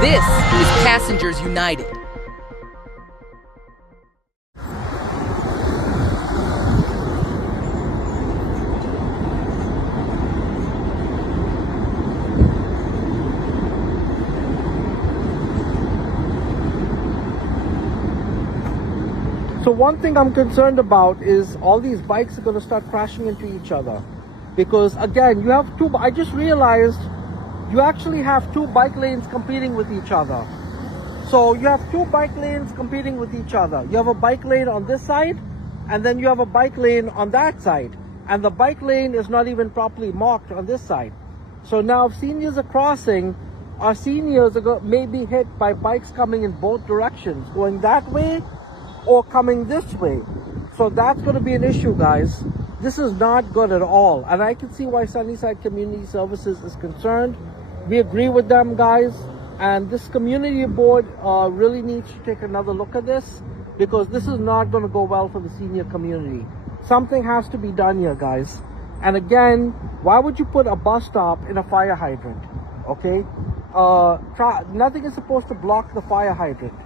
This is Passengers United. So one thing I'm concerned about is all these bikes are going to start crashing into each other. Because again, you have two, I just realized you actually have two bike lanes competing with each other. So you have two bike lanes competing with each other. You have a bike lane on this side, and then you have a bike lane on that side. And the bike lane is not even properly marked on this side. So now if seniors are crossing, our seniors are may be hit by bikes coming in both directions, going that way or coming this way. So that's going to be an issue, guys. This is not good at all. And I can see why Sunnyside Community Services is concerned. We agree with them, guys. And this community board really needs to take another look at this, because this is not going to go well for the senior community. Something has to be done here, guys. And again, why would you put a bus stop in a fire hydrant? Okay? Nothing is supposed to block the fire hydrant.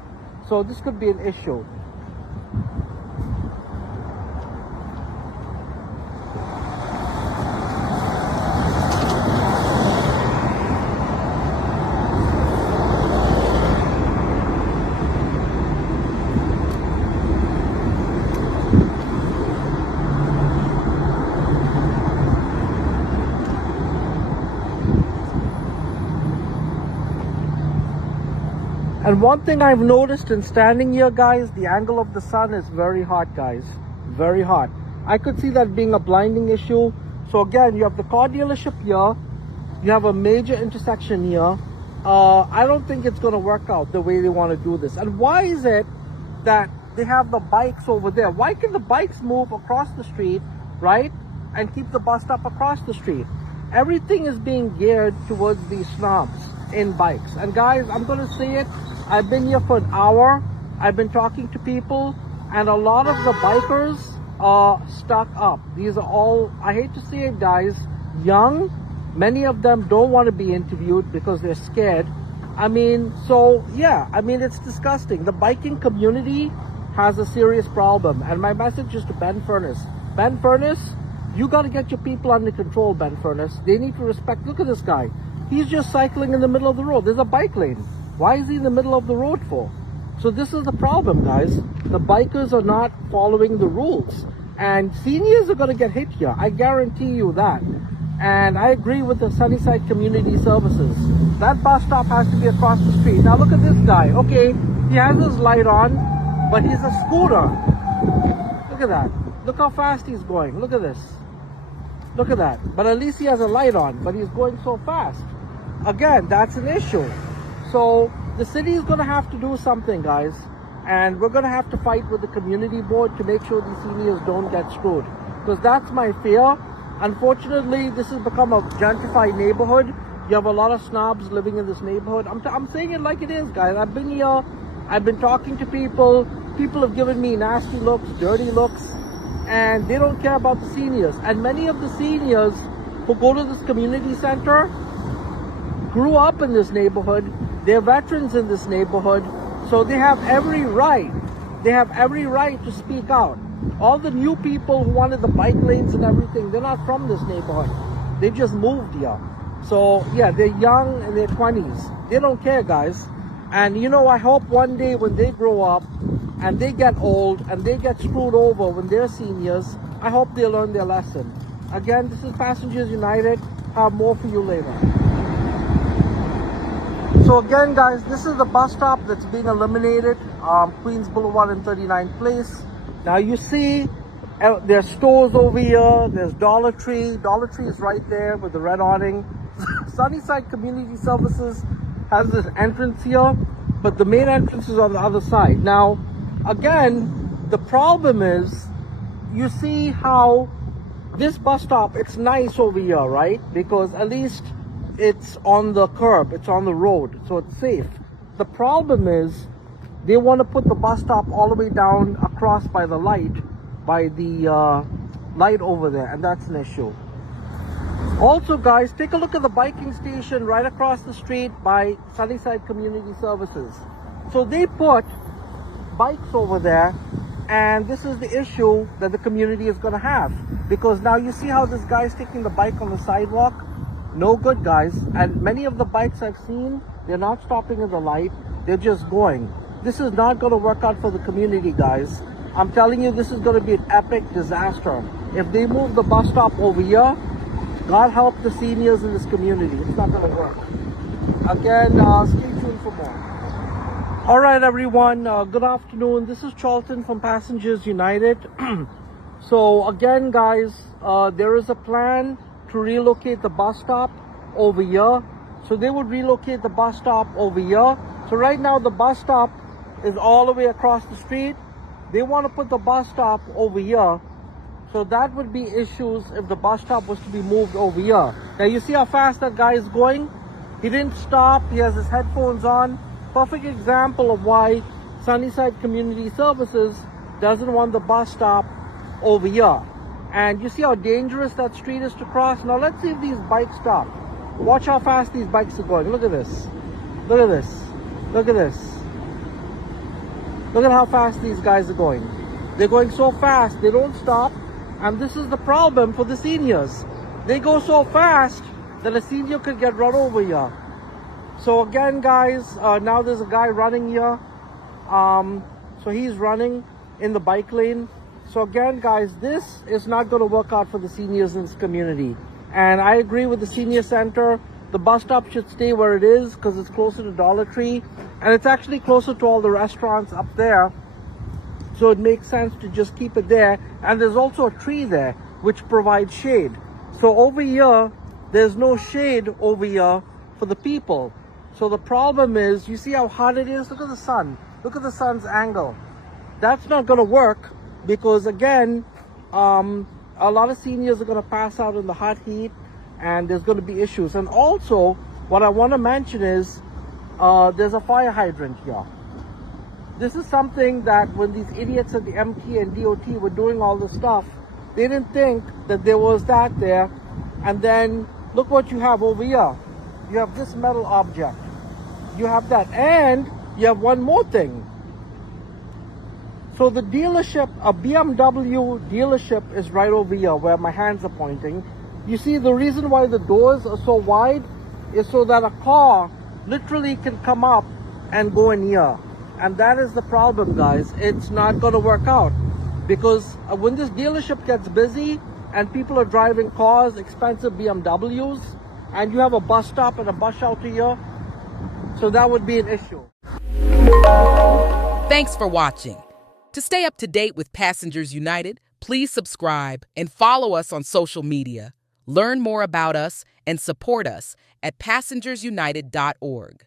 So this could be an issue. And one thing I've noticed in standing here, guys, the angle of the sun is very hot, guys. Very hot. I could see that being a blinding issue. So again, you have the car dealership here. You have a major intersection here. I don't think it's going to work out the way they want to do this. And why is it that they have the bikes over there? Why can the bikes move across the street, right? And keep the bus stop across the street? Everything is being geared towards these snobs in bikes. And guys, I'm going to say it. I've been here for an hour. I've been talking to people, and a lot of the bikers are stuck up. These are all, I hate to say it, guys, young. Many of them don't want to be interviewed because they're scared. I mean, so yeah, I mean, it's disgusting. The biking community has a serious problem. And my message is to Ben Furness. Ben Furness, you got to get your people under control, Ben Furness. They need to respect. Look at this guy. He's just cycling in the middle of the road. There's a bike lane. Why is he in the middle of the road for? So this is the problem, guys. The bikers are not following the rules. And seniors are going to get hit here. I guarantee you that. And I agree with the Sunnyside Community Services. That bus stop has to be across the street. Now look at this guy. Okay, he has his light on, but he's a scooter. Look at that. Look how fast he's going. Look at this. Look at that. But at least he has a light on, but he's going so fast. Again, that's an issue. So the city is going to have to do something, guys, and we're going to have to fight with the community board to make sure these seniors don't get screwed, because that's my fear. Unfortunately, this has become a gentrified neighborhood. You have a lot of snobs living in this neighborhood. I'm saying it like it is, guys. I've been here. I've been talking to people. People have given me nasty looks, dirty looks, and they don't care about the seniors. And many of the seniors who go to this community center grew up in this neighborhood. They're veterans in this neighborhood, so they have every right. They have every right to speak out. All the new people who wanted the bike lanes and everything, they're not from this neighborhood. They just moved here. So yeah, they're young in their 20s. They don't care, guys. And you know, I hope one day when they grow up and they get old and they get screwed over when they're seniors, I hope they learn their lesson. Again, this is Passengers United. Have more for you later. So again, guys, this is the bus stop that's being eliminated, Queens Boulevard and 39th Place. Now you see there's stores over here. There's Dollar Tree. Dollar Tree is right there with the red awning. Sunnyside Community Services has this entrance here, but the main entrance is on the other side. Now, again, the problem is, you see how this bus stop, it's nice over here, right? Because at least it's on the curb, it's on the road, so it's safe. The problem is they want to put the bus stop all the way down across by the light over there, and that's an issue. Also, guys, take a look at the biking station right across the street by Sunnyside Community Services. So they put bikes over there, and this is the issue that the community is going to have, because now you see how this guy's taking the bike on the sidewalk. No good, guys. And many of the bikes I've seen, they're not stopping at the light, they're just going. This is not going to work out for the community, guys. I'm telling you, this is going to be an epic disaster. If they move the bus stop over here, God help the seniors in this community. It's not going to work. Again, stay tuned for more. All right, everyone. Good afternoon. This is Charlton from Passengers United. So again, guys, there is a plan to relocate the bus stop over here. So they would relocate the bus stop over here. So right now the bus stop is all the way across the street. They want to put the bus stop over here. So that would be issues if the bus stop was to be moved over here. Now you see how fast that guy is going? He didn't stop. He has his headphones on. Perfect example of why Sunnyside Community Services doesn't want the bus stop over here. And you see how dangerous that street is to cross? Now let's see if these bikes stop. Watch how fast these bikes are going. Look at this. Look at this. Look at this. Look at how fast these guys are going. They're going so fast, they don't stop. And this is the problem for the seniors. They go so fast that a senior could get run over here. So again, guys, now there's a guy running here. So he's running in the bike lane. So again, guys, this is not going to work out for the seniors in this community. And I agree with the senior center. The bus stop should stay where it is because it's closer to Dollar Tree. And it's actually closer to all the restaurants up there. So it makes sense to just keep it there. And there's also a tree there which provides shade. So over here, there's no shade over here for the people. So the problem is, you see how hot it is? Look at the sun. Look at the sun's angle. That's not going to work because, again, a lot of seniors are going to pass out in the hot heat and there's going to be issues. And also, what I want to mention is there's a fire hydrant here. This is something that when these idiots at the MT and DOT were doing all this stuff, they didn't think that there was that there. And then look what you have over here. You have this metal object. You have that. And you have one more thing. So the dealership, a BMW dealership is right over here where my hands are pointing. You see, the reason why the doors are so wide is so that a car literally can come up and go in here. And that is the problem, guys. It's not going to work out because when this dealership gets busy and people are driving cars, expensive BMWs, and you have a bus stop and a bus shelter here, so that would be an issue. Thanks for watching. To stay up to date with Passengers United, please subscribe and follow us on social media. Learn more about us and support us at passengersunited.org.